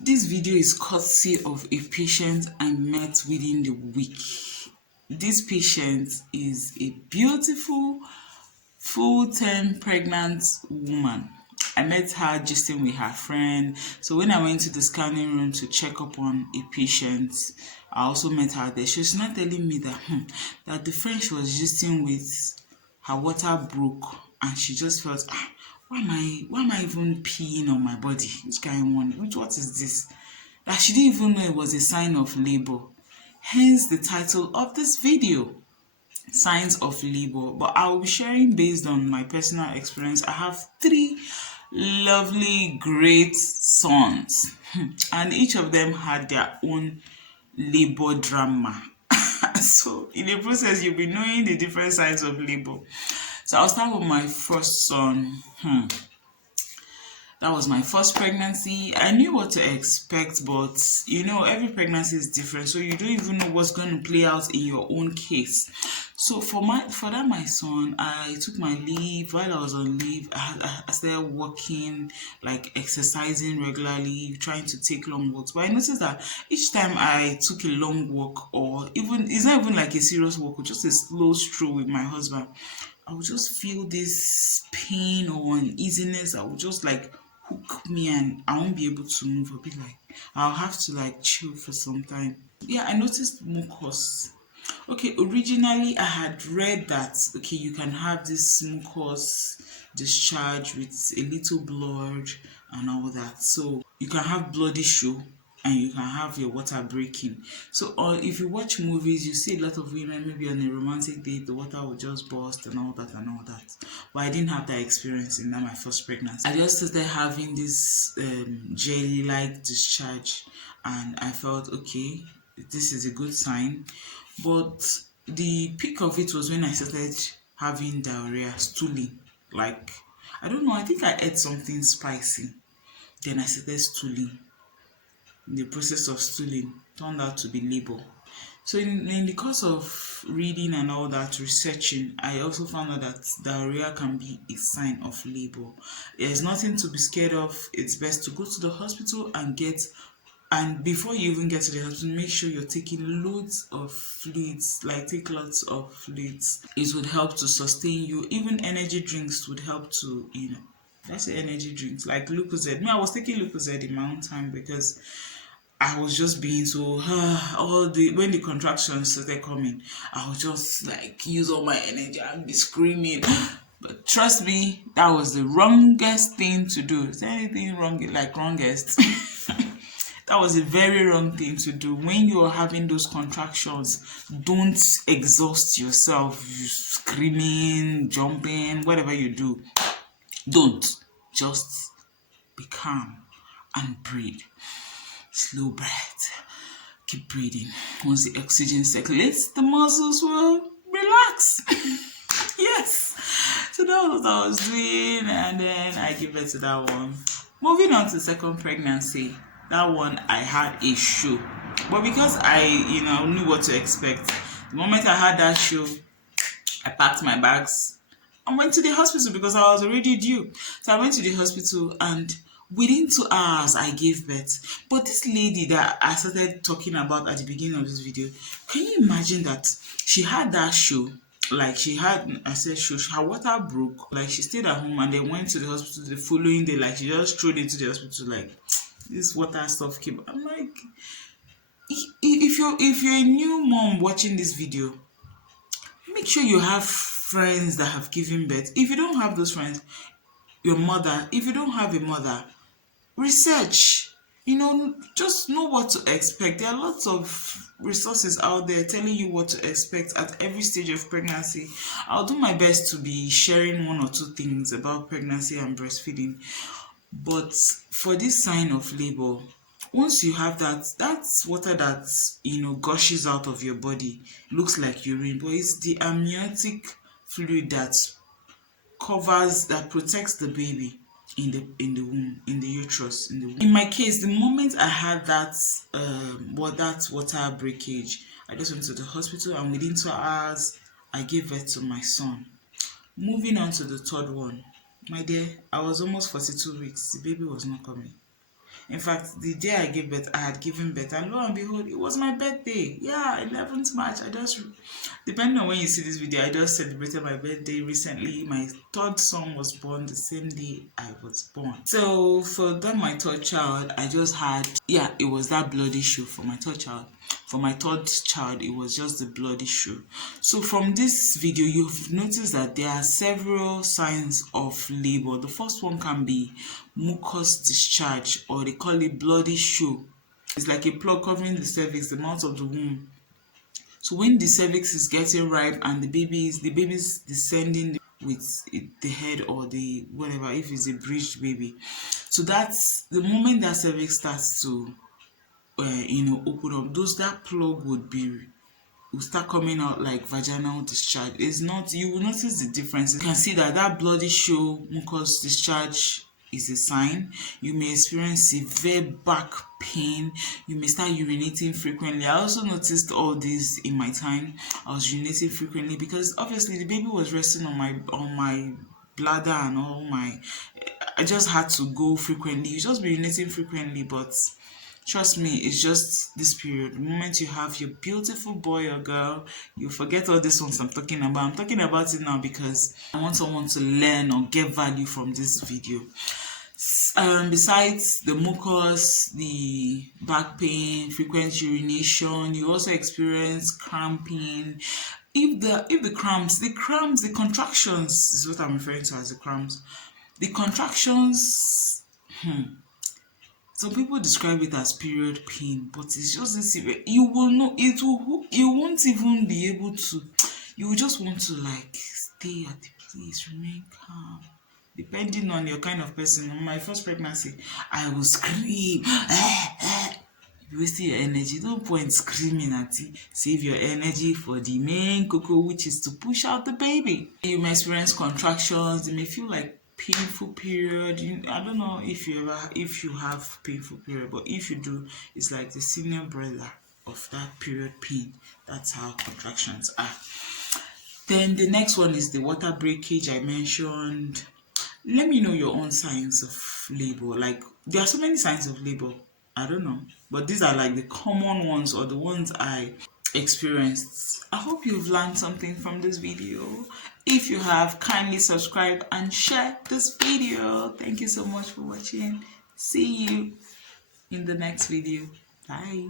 This video is courtesy of a patient I met within the week. This patient is a beautiful full-term pregnant woman. I met her gisting with her friend. So when I went to the scanning room to check up on a patient, I also met her there. She was not telling me that the friend she was gisting with, her water broke and she just felt, why am I even peeing on my body? Which kind of one? What is this? That she didn't even know it was a sign of labor. Hence the title of this video, Signs of Labor. But I will be sharing based on my personal experience. I have 3 lovely, great sons, and each of them had their own labor drama. So in the process, you'll be knowing the different sides of labor. So I'll start with my first son. That was my first pregnancy. I knew what to expect, but every pregnancy is different, so you don't even know what's going to play out in your own case. So for my son, I took my leave. While I was on leave, I started working, like exercising regularly, trying to take long walks. But I noticed that each time I took a long walk, or even it's not even like a serious walk, just a slow stroll with my husband, I would just feel this pain or uneasiness. I would just like hook me and I won't be able to move. I'll be like, I'll have to like chill for some time. Yeah, I noticed mucus. Okay, originally I had read that you can have this mucus discharge with a little blood and all that. So you can have bloody show and you can have your water breaking. So if you watch movies, you see a lot of women maybe on a romantic date, the water will just burst and all that and all that. But I didn't have that experience in my first pregnancy. I just started having this jelly-like discharge and I felt, okay, this is a good sign. But the peak of it was when I started having diarrhea, stooling. Like, I don't know, I think I ate something spicy. Then I started stooling. In the process of stooling, turned out to be labor. So in the course of reading and all that, researching, I also found out that diarrhea can be a sign of labor. There's nothing to be scared of. It's best to go to the hospital and before you even get to the hospital, make sure you're taking loads of fluids, like take lots of fluids. It would help to sustain you. Even energy drinks would help to, let's say energy drinks, like Lucozade. I was taking Lucozade in my own time because I was just being so when the contractions started coming, I would just like use all my energy and be screaming. But trust me, that was the wrongest thing to do. Is there anything wrong like wrongest? That was a very wrong thing to do. When you are having those contractions, don't exhaust yourself, screaming, jumping, whatever you do. Don't. Just be calm and breathe. Slow breath. Keep breathing. Once the oxygen circulates, the muscles will relax. Yes. So that was what I was doing, and then I gave birth to that one. Moving on to second pregnancy. That one I had a show. But because I knew what to expect, the moment I had that show, I packed my bags and went to the hospital because I was already due. So I went to the hospital and within 2 hours I gave birth. But this lady that I started talking about at the beginning of this video, can you imagine that she had that show? Like her water broke. Like she stayed at home and then went to the hospital the following day. Like she just strode into the hospital like this water stuff came. I'm like, if you're a new mom watching this video, make sure you have friends that have given birth. If you don't have those friends, your mother, if you don't have a mother, research. Just know what to expect. There are lots of resources out there telling you what to expect at every stage of pregnancy. I'll do my best to be sharing 1 or 2 things about pregnancy and breastfeeding. But for this sign of labor, once you have that's water that gushes out of your body, looks like urine, but it's the amniotic fluid that protects the baby in the womb, in the uterus, in the womb. In my case, the moment I had that water breakage, I just went to the hospital and within 2 hours I gave birth to my son. Moving on to the third one. My dear, I was almost 42 weeks. The baby was not coming. In fact, the day I gave birth, I had given birth, and lo and behold, it was my birthday. Yeah, 11th March. I just, depending on when you see this video, I just celebrated my birthday recently. My third son was born the same day I was born. So for that, my third child, I just had, yeah, it was that blood issue for my third child. For my third child, it was just the blood issue. So from this video, you've noticed that there are several signs of labor. The first one can be mucus discharge, or they call it blood issue. It's like a plug covering the cervix, the mouth of the womb. So when the cervix is getting ripe and the baby's descending with the head or the whatever, if it's a breached baby, so that's the moment that cervix starts to open up, that plug will start coming out like vaginal discharge. It's not, you will notice the difference. You can see that bloody show mucus discharge is a sign. You may experience severe back pain. You may start urinating frequently. I also noticed all this in my time. I was urinating frequently because obviously the baby was resting on my bladder and I just had to go frequently. You just be urinating frequently, but trust me, it's just this period. The moment you have your beautiful boy or girl, you forget all these ones I'm talking about. I'm talking about it now because I want someone to learn or get value from this video. Besides the mucus, the back pain, frequent urination, you also experience cramping. If the cramps, the contractions is what I'm referring to as the cramps. The contractions, some people describe it as period pain, but it's just this. You will know it will. You won't even be able to. You will just want to like stay at the place, remain calm. Depending on your kind of person. On my first pregnancy, I will scream. You wasting your energy. Don't point screaming at it. Save your energy for the main cocoa, which is to push out the baby. You may experience contractions. They may feel like painful period. I don't know if you have painful period, but if you do, it's like the senior brother of that period pain. That's how contractions are. Then the next one is the water breakage I mentioned. Let me know your own signs of labor. Like, there are so many signs of labor. I don't know, but these are like the common ones or the ones I experienced. I hope you've learned something from this video. If you have, kindly subscribe and share this video. Thank you so much for watching. See you in the next video. Bye.